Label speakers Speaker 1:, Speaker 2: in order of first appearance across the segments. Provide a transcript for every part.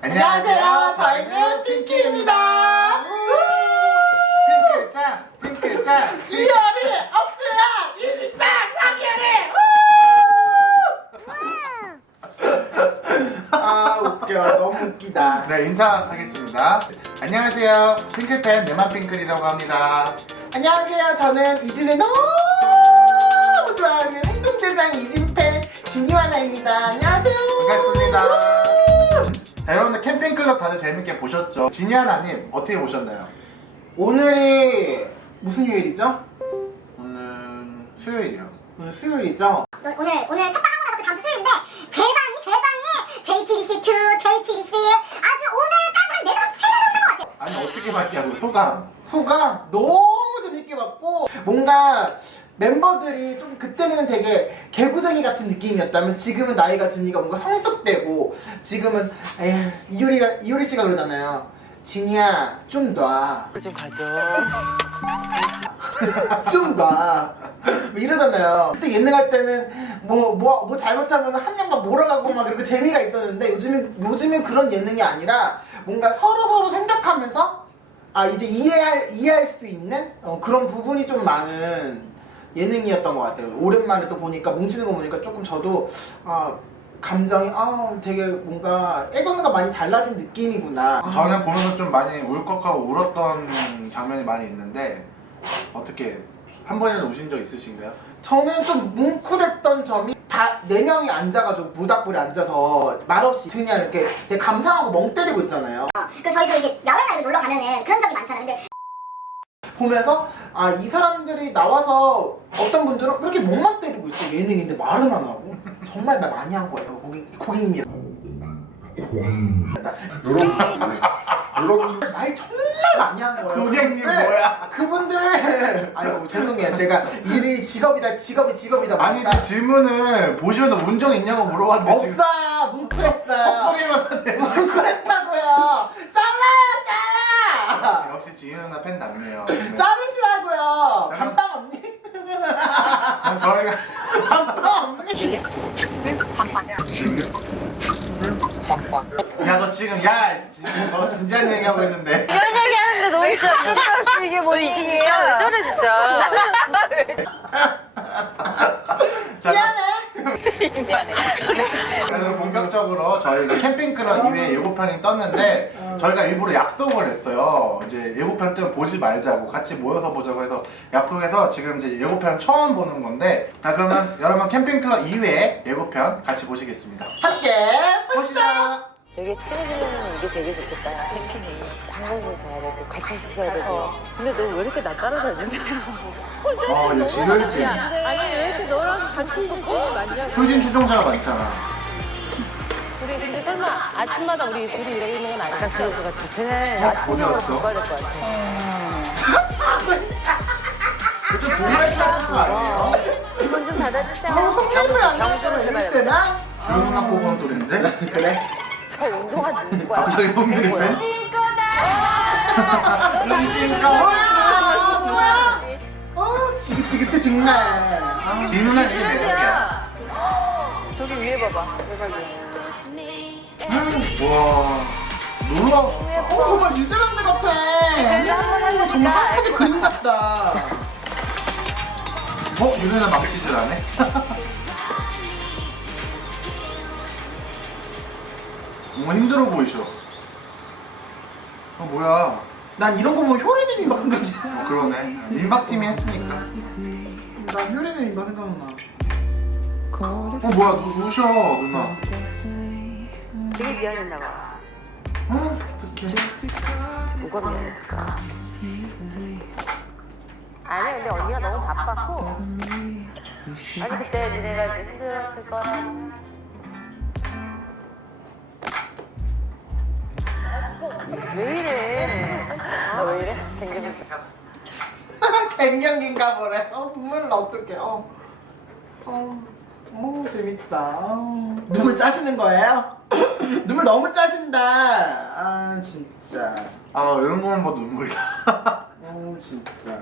Speaker 1: 안녕하세요. 저희는 핑키입니다.
Speaker 2: 핑크짱, 핑크짱.
Speaker 1: 이열이 억지야 이진짱 상열이. 아 웃겨, 너무 웃기다.
Speaker 2: 네, 인사하겠습니다. 안녕하세요. 핑크팬 네마핑클이라고 합니다.
Speaker 1: 안녕하세요. 저는 이진을 너무 좋아하는 행동대장 이진팬 진이와나입니다. 안녕하세요.
Speaker 2: 반갑습니다. 자, 여러분들 캠핑클럽 다들 재밌게 보셨죠? 지니아나님 어떻게 보셨나요?
Speaker 1: 오늘이 무슨 요일이죠?
Speaker 2: 오늘 수요일이요.
Speaker 1: 오늘 수요일이죠?
Speaker 3: 오늘 첫방 하고 나서 그 다음 주 수요일인데 제 방이 JTBC2, JTBC 아주 오늘 딴 사람 4, 3번 온것 같아요.
Speaker 2: 아니 어떻게 밝게 소감?
Speaker 1: 소감 너무 재밌게 봤고, 뭔가 멤버들이 좀 그때는 되게 개구쟁이 같은 느낌이었다면 지금은 나이가 드니까 뭔가 성숙되고, 지금은 에휴, 이효리 씨가 그러잖아요. 진이야 좀 놔.
Speaker 4: 좀 가져.
Speaker 1: 좀 놔. 뭐 이러잖아요. 그때 예능 할 때는 뭐 잘못하면 한 명만 몰아가고 막 그렇게 재미가 있었는데, 요즘은 그런 예능이 아니라 뭔가 서로 생각하면서 이제 이해할 수 있는 그런 부분이 좀 많은 예능이었던 것 같아요. 오랜만에 또 보니까, 뭉치는 거 보니까 조금 저도 감정이 되게 뭔가 예전과 많이 달라진 느낌이구나.
Speaker 2: 저는 보면서 좀 많이 울컥하고 울었던 장면이 많이 있는데, 어떻게 한 번이라도 우신 적 있으신가요?
Speaker 1: 저는 좀 뭉클했던 점이 다 4명이 앉아가지고 모닥불에 앉아서 말없이 그냥 이렇게 되게 감상하고 멍 때리고 있잖아요.
Speaker 3: 그 저희도 이제 야외나 이렇게 놀러 가면은 그런 적이 많잖아요. 근데
Speaker 1: 보면서 이 사람들이 나와서 어떤 분들은 왜 이렇게 멍만 때리고 있어, 예능인데 말은 안 하고. 정말 말 많이 한 거예요. 고객님이랑 말 정말 많이 한 거예요.
Speaker 2: 고객님
Speaker 1: 그분들,
Speaker 2: 뭐야?
Speaker 1: 그분들 아이고 죄송해요. 제가 일이 직업이다
Speaker 2: 아니
Speaker 1: 맞다.
Speaker 2: 질문을 보시면서 운전 있냐고 물어봤는데 지금
Speaker 1: 없어요. 뭉클했어요.
Speaker 2: 헛소리만 하네.
Speaker 1: 뭉클했다고요. 잘라.
Speaker 2: 역시 지인 누나 팬 남네요.
Speaker 1: 자르시라고요. 감당 없니?
Speaker 2: 그럼 저희가
Speaker 1: 감당 없니?
Speaker 2: 야 너 지금 너 진지한 얘기하고 있는데
Speaker 4: 이런 얘기 하는데 너무 진짜 쓸데없이 이게 뭔 얘기야? 왜 저래 진짜?
Speaker 1: 미안해.
Speaker 2: 그래서 본격적으로 저희 이제 캠핑클럽 2회 예고편이 떴는데, 저희가 일부러 약속을 했어요. 이제 예고편 때는 보지 말자고, 같이 모여서 보자고 해서 약속해서 지금 이제 예고편 처음 보는 건데, 자 그러면 여러분 캠핑클럽 2회 예고편 같이 보시겠습니다.
Speaker 1: 함께 보시죠.
Speaker 4: 되게 친해지면 이게 되게 좋겠다. 한 곳에서 져야 되고 같이 있어야 되고. 근데 너 왜 이렇게 나 따라다니냐?
Speaker 2: 역시 효진.
Speaker 4: 아니 왜 이렇게 너랑 같이 있는 시간이 많냐고.
Speaker 2: 효진 추종자가 많잖아.
Speaker 5: 우리 근데 설마 아침마다 우리 둘이 이러고 있는 건 아니겠죠?
Speaker 4: 그럴 것 같아. 쟤는 아침으로
Speaker 2: 어디 갔어?
Speaker 4: 바꿔야 될 것 같아.
Speaker 2: 좀 동물의 아니에요?
Speaker 4: 문 좀 닫아주세요.
Speaker 1: 성형을 안
Speaker 4: 경주를
Speaker 1: 나왔을
Speaker 4: 해봐야 돼.
Speaker 1: 때나?
Speaker 2: 주로 누나 보고는 소리인데?
Speaker 1: 그래.
Speaker 4: 저 운동화 누구야?
Speaker 2: 갑자기 형들이
Speaker 4: 뭐야?
Speaker 2: 팬? 이진거
Speaker 1: 뭐야? 지긋지긋해 정말.
Speaker 2: 지인 누나 지금 몇 살이야?
Speaker 4: 저기 위에 봐봐.
Speaker 2: 와 놀라워 싶다.
Speaker 1: 정말 뉴질랜드 같아. 정말 한국의 그림 같다.
Speaker 2: 유누나 망치질 않네? 정말 힘들어 보이셔. 뭐야.
Speaker 1: 난 이런 거 보면 효리는 인가 생각했어.
Speaker 2: 그러네. 민박팀이 했으니까.
Speaker 1: 난 효리는 인가 생각나.
Speaker 2: 뭐야, 우셔, 누나.
Speaker 4: 되게 미안했나 봐.
Speaker 1: 어떡해.
Speaker 4: 뭐가 미안했을까?
Speaker 5: 아니 근데 언니가 너무 바빴고
Speaker 4: 아니 그때 니네가 이제 힘들었을 거야.
Speaker 5: 왜 이래?
Speaker 4: 왜 이래? 굉장히
Speaker 1: 갱년기인가 보래. 눈물 나 어떡해. 재밌다. 눈물 짜시는 거예요? 눈물 너무 짜신다. 진짜.
Speaker 2: 이런 거만 봐도 눈물이다.
Speaker 1: 진짜.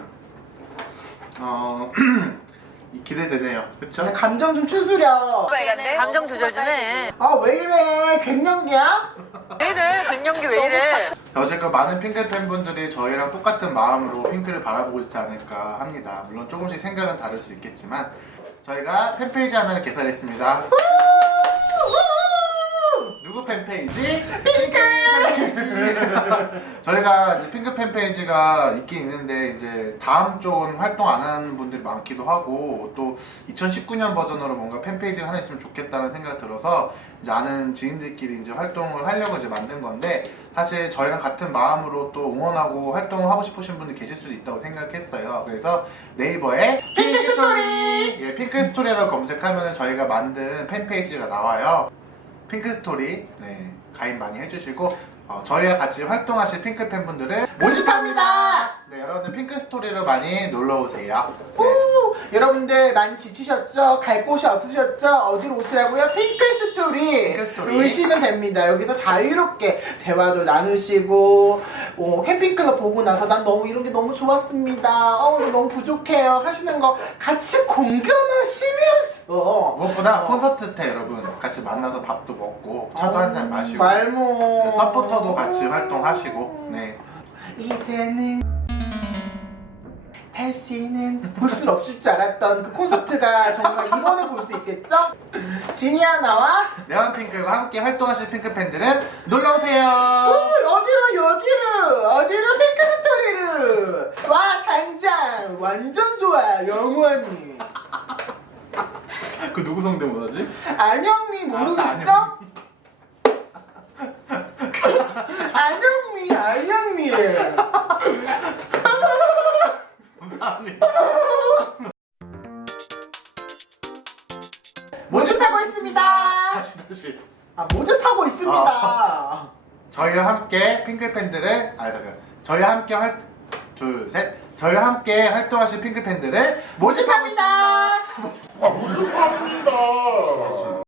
Speaker 2: 기대되네요. 그쵸?
Speaker 1: 그냥 감정 좀 추스려.
Speaker 4: 감정 조절 좀 해.
Speaker 1: 왜 이래? 갱년기야?
Speaker 4: 왜 이래? 갱년기 왜 이래?
Speaker 2: 어쨌건 많은 핑클 팬분들이 저희랑 똑같은 마음으로 핑클을 바라보고 있지 않을까 합니다. 물론 조금씩 생각은 다를 수 있겠지만 저희가 팬페이지 하나를 개설했습니다. 누구 팬페이지? 저희가 이제 핑크 팬페이지가 있긴 있는데 이제 다음 쪽은 활동 안 하는 분들이 많기도 하고 또 2019년 버전으로 뭔가 팬페이지가 하나 있으면 좋겠다는 생각 들어서 이제 아는 지인들끼리 이제 활동을 하려고 이제 만든 건데 사실 저희랑 같은 마음으로 또 응원하고 활동을 하고 싶으신 분들 계실 수도 있다고 생각했어요. 그래서 네이버에 핑크 스토리! 예, 핑크 스토리라고 검색하면 저희가 만든 팬페이지가 나와요. 핑크 스토리 네, 가입 많이 해주시고 저희와 같이 활동하실 핑클 팬분들을 모집합니다. 네, 여러분들 핑크 스토리로 많이 놀러 오세요. 네.
Speaker 1: 여러분들 많이 지치셨죠? 갈 곳이 없으셨죠? 어디로 오시라고요? 핑클 스토리
Speaker 2: 핑클 스토리.
Speaker 1: 오시면 됩니다. 여기서 자유롭게 대화도 나누시고 캠핑클럽 보고 나서 난 너무 이런 게 너무 좋았습니다. 이거 너무 부족해요 하시는 거 같이 공감하시면서
Speaker 2: 무엇보다 콘서트 때 여러분 같이 만나서 밥도 먹고 차도 한잔 마시고
Speaker 1: 말모
Speaker 2: 네, 서포터도 같이 활동하시고 네.
Speaker 1: 이제는 다시는 볼 수 없을 줄 알았던 그 콘서트가 정말 이번에 볼 수 있겠죠? 지니아 나와
Speaker 2: 네온핑클과 함께 활동하실 핑클 팬들은 놀러오세요.
Speaker 1: 어디로 핑크 스토리를 와 당장 완전 좋아 영우 언니
Speaker 2: 그 누구 성대모사지?
Speaker 1: 안영미 모르겠어? 안영미
Speaker 2: 감사합니다.
Speaker 1: 모집하고 있습니다.
Speaker 2: 다시.
Speaker 1: 모집하고 있습니다.
Speaker 2: 저희와 함께 핑클 팬들을 저희와 함께 저희와 함께 활동하실 핑클 팬들을
Speaker 1: 모집합니다.